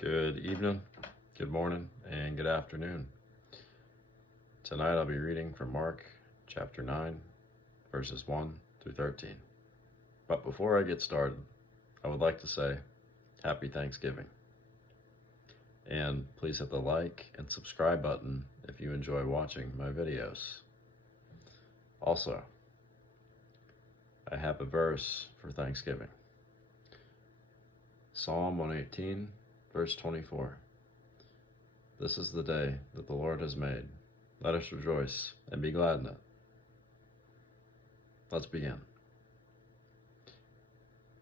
Good evening, good morning, and good afternoon. Tonight I'll be reading from Mark chapter 9, verses 1 through 13. But before I get started, I would like to say Happy Thanksgiving. And please hit the like and subscribe button if you enjoy watching my videos. Also, I have a verse for Thanksgiving. Psalm 118, verse 24. This is the day that the Lord has made. Let us rejoice and be glad in it. Let's begin.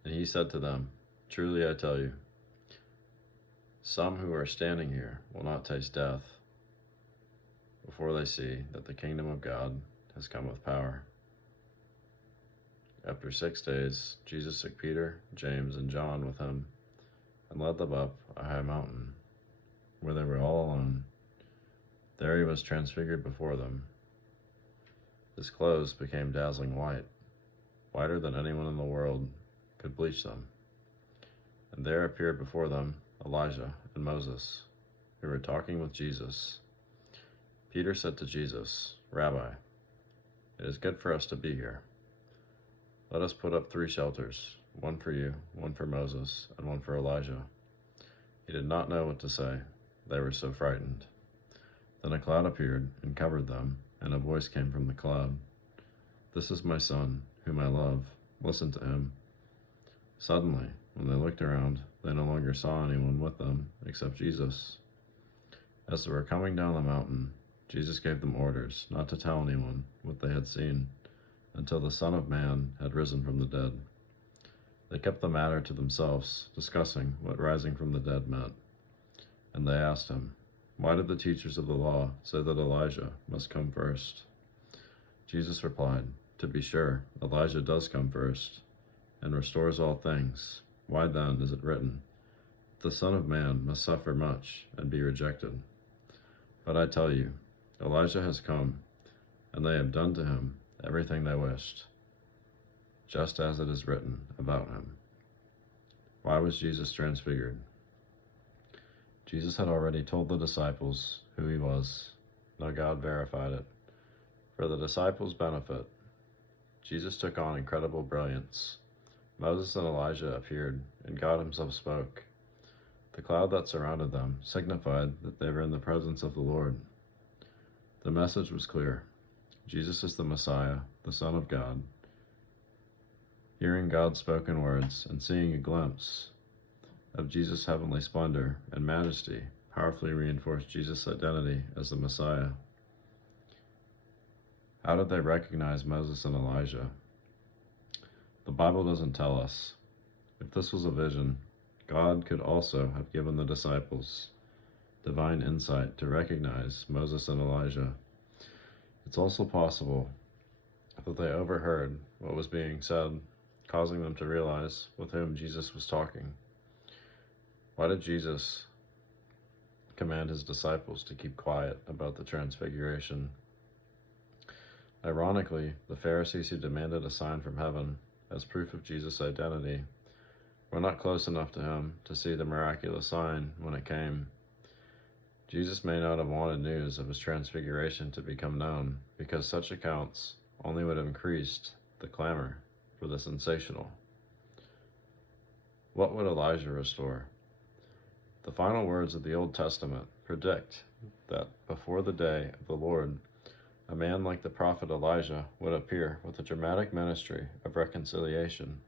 And he said to them, Truly I tell you, some who are standing here will not taste death before they see that the kingdom of God has come with power. After 6 days, Jesus took Peter, James, and John with him and led them up a high mountain, where they were all alone. There he was transfigured before them. His clothes became dazzling white, whiter than anyone in the world could bleach them. And there appeared before them Elijah and Moses, who were talking with Jesus. Peter said to Jesus, Rabbi, it is good for us to be here. Let us put up 3 shelters, one for you, one for Moses, and one for Elijah. He did not know what to say. They were so frightened. Then a cloud appeared and covered them, and a voice came from the cloud. This is my son, whom I love. Listen to him. Suddenly, when they looked around, they no longer saw anyone with them except Jesus. As they were coming down the mountain, Jesus gave them orders not to tell anyone what they had seen until the Son of Man had risen from the dead. They kept the matter to themselves, discussing what rising from the dead meant. And they asked him, Why did the teachers of the law say that Elijah must come first? Jesus replied, To be sure, Elijah does come first and restores all things. Why then is it written, The Son of Man must suffer much and be rejected? But I tell you, Elijah has come, and they have done to him everything they wished, just as it is written about him. Why was Jesus transfigured? Jesus had already told the disciples who he was. Now God verified it. For the disciples' benefit, Jesus took on incredible brilliance. Moses and Elijah appeared, and God himself spoke. The cloud that surrounded them signified that they were in the presence of the Lord. The message was clear. Jesus is the Messiah, the Son of God. Hearing God's spoken words and seeing a glimpse of Jesus' heavenly splendor and majesty powerfully reinforced Jesus' identity as the Messiah. How did they recognize Moses and Elijah? The Bible doesn't tell us. If this was a vision, God could also have given the disciples divine insight to recognize Moses and Elijah. It's also possible that they overheard what was being said, causing them to realize with whom Jesus was talking. Why did Jesus command his disciples to keep quiet about the transfiguration? Ironically, the Pharisees who demanded a sign from heaven as proof of Jesus' identity were not close enough to him to see the miraculous sign when it came. Jesus may not have wanted news of his transfiguration to become known, because such accounts only would have increased the clamor for the sensational. What would Elijah restore? The final words of the Old Testament predict that before the day of the Lord, a man like the prophet Elijah would appear with a dramatic ministry of reconciliation.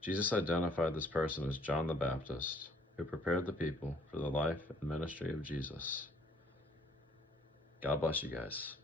Jesus identified this person as John the Baptist, who prepared the people for the life and ministry of Jesus. God bless you guys.